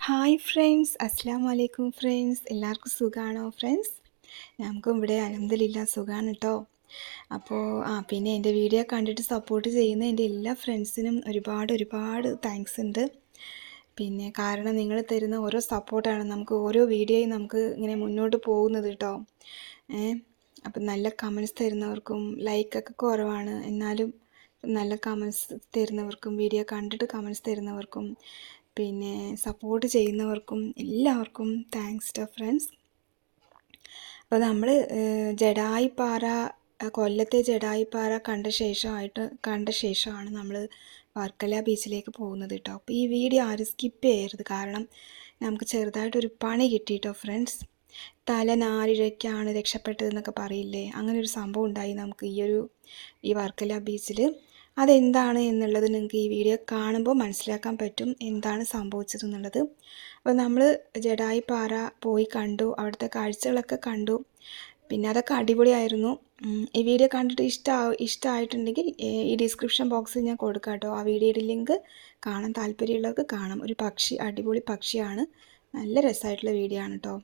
Hi friends അസ്സാം വലൈക്കും friends എല്ലാവർക്കും സുഖമാണോ ഫ്രണ്ട്സ് നമുക്കും ഇവിടെ അലഹമില്ല സുഖമാണ് കേട്ടോ അപ്പോൾ ആ പിന്നെ എന്റെ വീഡിയോ കണ്ടിട്ട് സപ്പോർട്ട് ചെയ്യുന്ന എന്റെ എല്ലാ ഫ്രണ്ട്സിനും ഒരുപാട് ഒരുപാട് താങ്ക്സ് ഉണ്ട്. പിന്നെ കാരണം നിങ്ങൾ തരുന്ന ഓരോ സപ്പോർട്ടാണ് നമുക്ക് ഓരോ വീഡിയോയും നമുക്ക് ഇങ്ങനെ മുന്നോട്ട് പോകുന്നത് കേട്ടോ ഏ അപ്പം നല്ല കമൻസ് തരുന്നവർക്കും ലൈക്കൊക്കെ കുറവാണ്. എന്നാലും നല്ല കമൻസ് തരുന്നവർക്കും വീഡിയോ കണ്ടിട്ട് കമൻസ് തരുന്നവർക്കും പിന്നെ സപ്പോർട്ട് ചെയ്യുന്നവർക്കും എല്ലാവർക്കും താങ്ക്സ് ടു ഫ്രണ്ട്സ് അപ്പോൾ നമ്മൾ ജഡായിപ്പാറ കൊല്ലത്തെ ജഡായിപ്പാറ കണ്ട ശേഷമായിട്ട് കണ്ട ശേഷമാണ് നമ്മൾ വർക്കല ബീച്ചിലേക്ക് പോകുന്നത് കേട്ടോ അപ്പോൾ ഈ വീഡിയോ ആരും സ്കിപ്പ് ചെയ്യരുത്. കാരണം നമുക്ക് ചെറുതായിട്ടൊരു പണി കിട്ടി കേട്ടോ ഫ്രണ്ട്സ് തല നാലിഴയ്ക്കാണ് രക്ഷപ്പെട്ടതെന്നൊക്കെ പറയില്ലേ? അങ്ങനെ ഒരു സംഭവം ഉണ്ടായി നമുക്ക് ഈ ഒരു ഈ വർക്കല ബീച്ചിൽ അതെന്താണ് എന്നുള്ളത് നിങ്ങൾക്ക് ഈ വീഡിയോ കാണുമ്പോൾ മനസ്സിലാക്കാൻ പറ്റും എന്താണ് സംഭവിച്ചത് എന്നുള്ളത്. അപ്പോൾ നമ്മൾ ജഡായി പാറ പോയി കണ്ടു അവിടുത്തെ കാഴ്ചകളൊക്കെ കണ്ടു. പിന്നെ അതൊക്കെ അടിപൊളിയായിരുന്നു. ഈ വീഡിയോ കണ്ടിട്ട് ഇഷ്ട ഇഷ്ടമായിട്ടുണ്ടെങ്കിൽ ഈ ഡിസ്ക്രിപ്ഷൻ ബോക്സിൽ ഞാൻ കൊടുക്കാം കേട്ടോ. ആ വീഡിയോയുടെ ലിങ്ക് കാണാൻ താല്പര്യമുള്ളവർക്ക് കാണാം. ഒരു പക്ഷി അടിപൊളി പക്ഷിയാണ്. നല്ല രസമായിട്ടുള്ള വീഡിയോ ആണ് കേട്ടോ.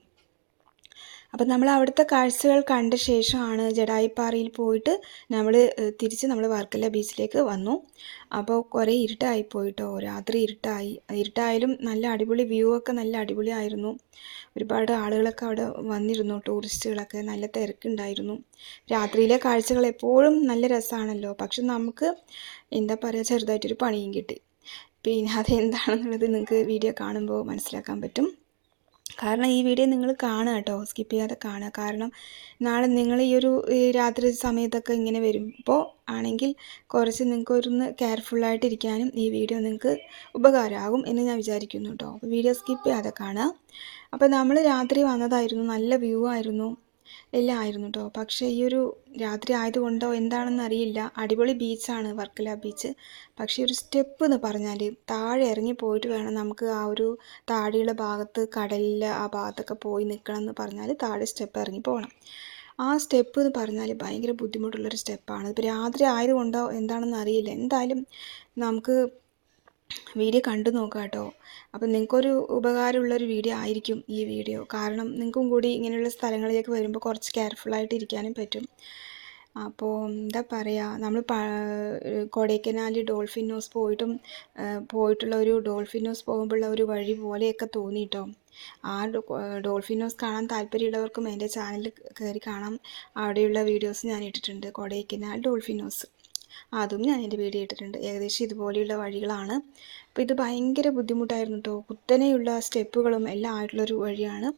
അപ്പം നമ്മൾ അവിടുത്തെ കാഴ്ചകൾ കണ്ട ശേഷമാണ് ജഡായിപ്പാറയിൽ പോയിട്ട് നമ്മൾ തിരിച്ച് നമ്മൾ വർക്കല ബീച്ചിലേക്ക് വന്നു. അപ്പോൾ കുറേ ഇരുട്ടായി പോയിട്ടോ രാത്രി ഇരുട്ടായി. ഇരുട്ടായാലും നല്ല അടിപൊളി വ്യൂ ഒക്കെ നല്ല അടിപൊളിയായിരുന്നു. ഒരുപാട് ആളുകളൊക്കെ അവിടെ വന്നിരുന്നു ടൂറിസ്റ്റുകളൊക്കെ നല്ല തിരക്കുണ്ടായിരുന്നു. രാത്രിയിലെ കാഴ്ചകൾ എപ്പോഴും നല്ല രസമാണല്ലോ. പക്ഷെ നമുക്ക് എന്താ പറയുക ചെറുതായിട്ടൊരു പണിയും കിട്ടി. പിന്നെ അതെന്താണെന്നുള്ളത് നിങ്ങൾക്ക് വീഡിയോ കാണുമ്പോൾ മനസ്സിലാക്കാൻ പറ്റും. കാരണം ഈ വീഡിയോ നിങ്ങൾ കാണുക കേട്ടോ. സ്കിപ്പ് ചെയ്യാതെ കാണുക. കാരണം നാളെ നിങ്ങൾ ഈ ഒരു രാത്രി സമയത്തൊക്കെ ഇങ്ങനെ വരുമ്പോൾ ആണെങ്കിൽ കുറച്ച് നിങ്ങൾക്ക് ഒന്ന് കെയർഫുള്ളായിട്ട് ഇരിക്കാനും ഈ വീഡിയോ നിങ്ങൾക്ക് ഉപകാരമാകും എന്ന് ഞാൻ വിചാരിക്കുന്നു കേട്ടോ. വീഡിയോ സ്കിപ്പ് ചെയ്യാതെ കാണുക. അപ്പോൾ നമ്മൾ രാത്രി വന്നതായിരുന്നു. നല്ല വ്യൂ ആയിരുന്നു. എല്ലാം ആയിരുന്നു കേട്ടോ പക്ഷേ ഈ ഒരു രാത്രി ആയതുകൊണ്ടോ എന്താണെന്ന് അറിയില്ല. അടിപൊളി ബീച്ചാണ് വർക്കല ബീച്ച് പക്ഷേ ഒരു സ്റ്റെപ്പ് എന്ന് പറഞ്ഞാൽ താഴെ ഇറങ്ങി പോയിട്ട് വേണം നമുക്ക് ആ ഒരു താഴെയുള്ള ഭാഗത്ത് കടലിലെ ആ ഭാഗത്തൊക്കെ പോയി നിൽക്കണം എന്ന് പറഞ്ഞാൽ താഴെ സ്റ്റെപ്പ് ഇറങ്ങി പോകണം ആ സ്റ്റെപ്പ് എന്ന് പറഞ്ഞാൽ ഭയങ്കര ബുദ്ധിമുട്ടുള്ളൊരു സ്റ്റെപ്പാണ് ഇപ്പോൾ രാത്രി ആയതുകൊണ്ടോ എന്താണെന്ന് അറിയില്ല. എന്തായാലും നമുക്ക് വീഡിയോ കണ്ടു നോക്കാം കേട്ടോ അപ്പം നിങ്ങൾക്കൊരു ഉപകാരമുള്ളൊരു വീഡിയോ ആയിരിക്കും ഈ വീഡിയോ. കാരണം നിങ്ങൾക്കും കൂടി ഇങ്ങനെയുള്ള സ്ഥലങ്ങളിലേക്ക് വരുമ്പോൾ കുറച്ച് കെയർഫുള്ളായിട്ട് ഇരിക്കാനും പറ്റും. അപ്പോൾ എന്താ പറയുക നമ്മൾ കൊടൈക്കനാൽ ഡോൾഫിൻ ഹൗസ് പോയിട്ടും പോയിട്ടുള്ള ഒരു ഡോൾഫിൻ ഹൗസ് പോകുമ്പോഴുള്ള ഒരു വഴി പോലെയൊക്കെ തോന്നി കേട്ടോ ആ ഡോൾഫിൻ ഹൗസ് കാണാൻ താല്പര്യമുള്ളവർക്കും എന്റെ ചാനൽ കയറി കാണാം. അവിടെയുള്ള വീഡിയോസ് ഞാൻ ഇട്ടിട്ടുണ്ട്. Kodaikanal dolphin house. അതും ഞാൻ എന്റെ വീഡിയോ ഇട്ടിട്ടുണ്ട്. ഏകദേശം ഇതുപോലെയുള്ള വഴികളാണ്. അപ്പോൾ ഇത് ഭയങ്കര ബുദ്ധിമുട്ടായിരുന്നു കേട്ടോ കുത്തനെയുള്ള സ്റ്റെപ്പുകളും എല്ലാം ആയിട്ടുള്ളൊരു വഴിയാണ്.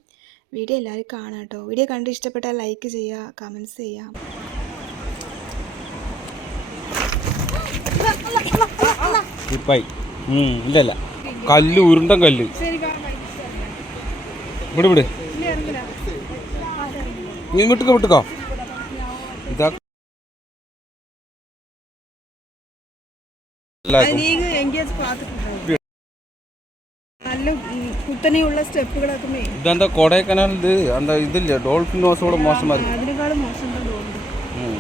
വീഡിയോ എല്ലാവരും കാണാം കേട്ടോ വീഡിയോ കണ്ട് ഇഷ്ടപ്പെട്ടാൽ ലൈക്ക് ചെയ്യുക കമൻസ് ചെയ്യാം കല്ല് ഉരുണ്ടൻ കല്ല്. ഇവിടെ ഇവിടെ നീ വിട്ടുക്കോ വിട്ടുക്കോ. ഇതാ നല്ല കുത്തനെയുള്ള സ്റ്റെപ്പുകളൊക്കെ ഇതെന്താ കൊടൈക്കനാൽ ഇത്? എന്താ ഇതില്ല? ഡോൾഫിൻ ഹൗസ് കൂടെ മോശമായിരുന്നു. അതിനേക്കാളും മോശം തോന്നുന്നു ഉം.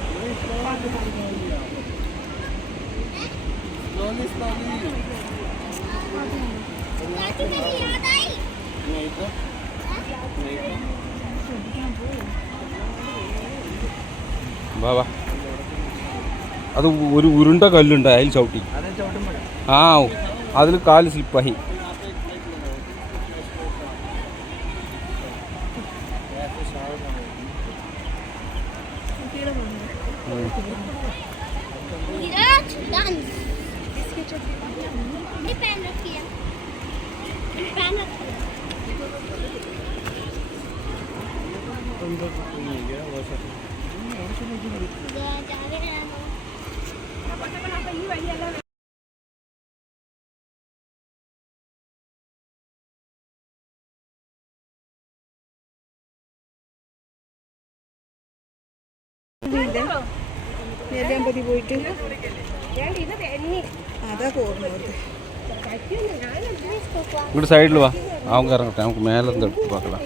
വാ വാ. അത് ഒരു ഉരുണ്ട കല്ലുണ്ട് അതിൽ ചവിട്ടി. അതിൽ കാല് സ്ലിപ്പായി विराट डांस ये पहन रखी है ये पहन रखी है जा जा रहे हैं നെല്ലിയാമ്പതി പോയിട്ട്. അതാ പോകുന്നത്. ഇവിടെ സൈഡിൽ വാ. അവൻ കറങ്ങട്ടെ നമുക്ക് മേലെ എടുത്ത് പാക്കലാം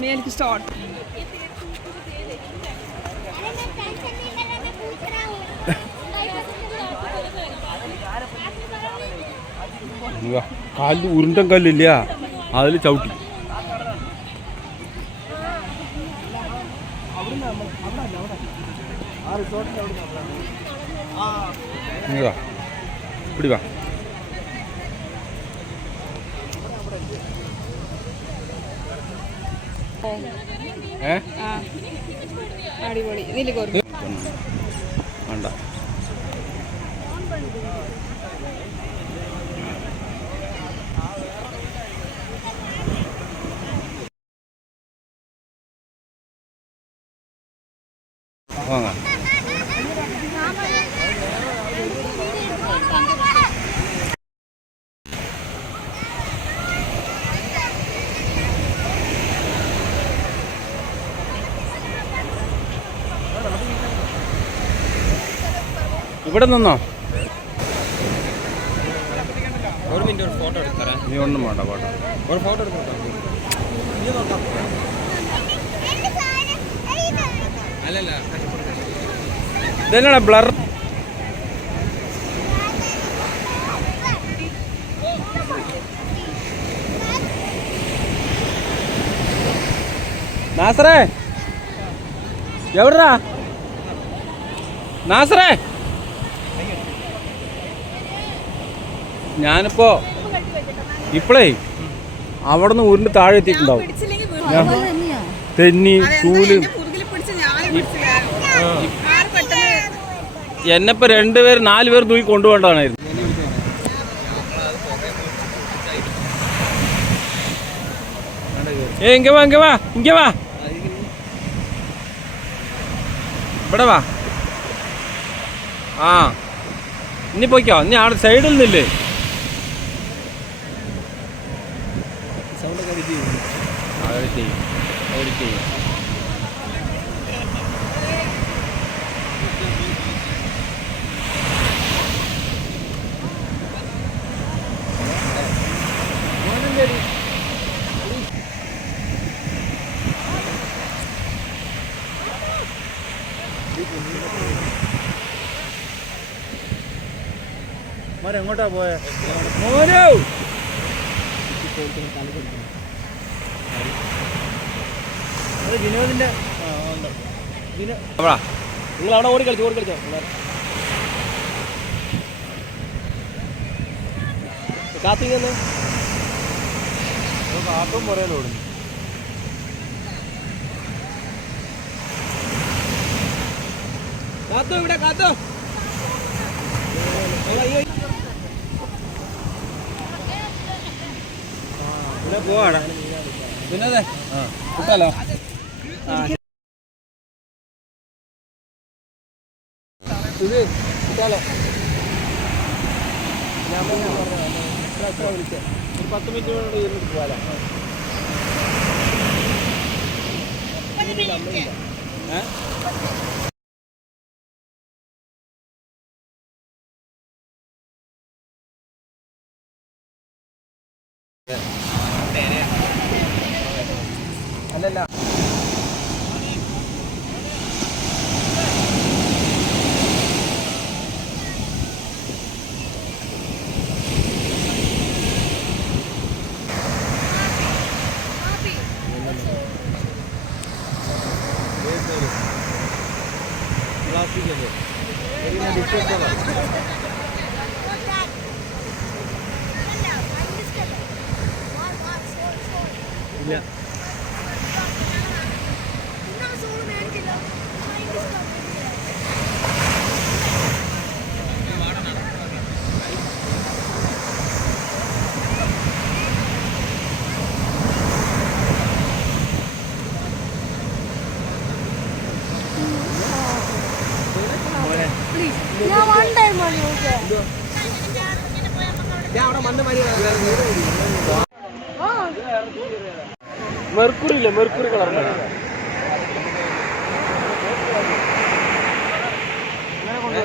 ഞാൻ സ്റ്റാർട്ട് കാലിൽ ഉരുണ്ടൻ കല്ലില്ല. അതിൽ ചവിട്ടി. വാ. ഏ? അടിപൊളി. ഇതിൽ വാങ്ങാം. ഇവിടെ നിന്നോ? ഒരു മിനിറ്റ് ഒരു ഫോട്ടോ എടുത്തരാ നീ ഒന്നും വേണ്ട ഫോട്ടോ ഒരു ഫോട്ടോ എടുക്കട്ടോ അല്ലല്ല ഇതെന്നാണ് ബ്ലർ നാസറേ എവിടാ നാസറേ. ഞാനിപ്പോ ഇപ്പളേ അവിടെ നിന്ന് ഉരുണ്ട് താഴെ എത്തിയിട്ടുണ്ടാവും. തെന്നി ചൂൽ. എന്നെ ഇപ്പൊ രണ്ടുപേർ നാല് പേർ തൂക്കി കൊണ്ടുപോകേണ്ടതാണ് ഏ ഇങ്ങ വാ ഇങ്ങ വാ ഇങ്ങ വാ. ഇവിടെ വാ. ആ. ഇനി പോയിക്കോ ഇനി അവിടെ സൈഡിൽ നിന്നില്ലേ സൗണ്ട് ചെയ്യും. മരം എങ്ങോട്ടാ പോയെ? മോനോ! അത് വിനോദിന്റെ ഉണ്ട്. വിനോ അവിടെ. നിങ്ങൾ അവിടെ ഓടി കളിച്ചു ഓടി കളിച്ചോ കാത്തിങ്ങന്ന് കാട്ടും പുറയിലോടുന്നു കാത്തോ ഇവിടെ കാത്തോ. ഇവിടെ പോവാടാ. വിനോദേ ആ കിട്ടാലോ? ഇത് കിട്ടാലോ? ഞാൻ പറഞ്ഞു വിളിച്ചേ. ഒരു പത്ത് മിനിറ്റ് കൊണ്ട് ഇരുന്നിട്ട് പോകാലോ ഏ? അല്ലല്ല. മെർക്കുറി ഇല്ലേ? മെർക്കുറി കളറിന്റെ അല്ല. ए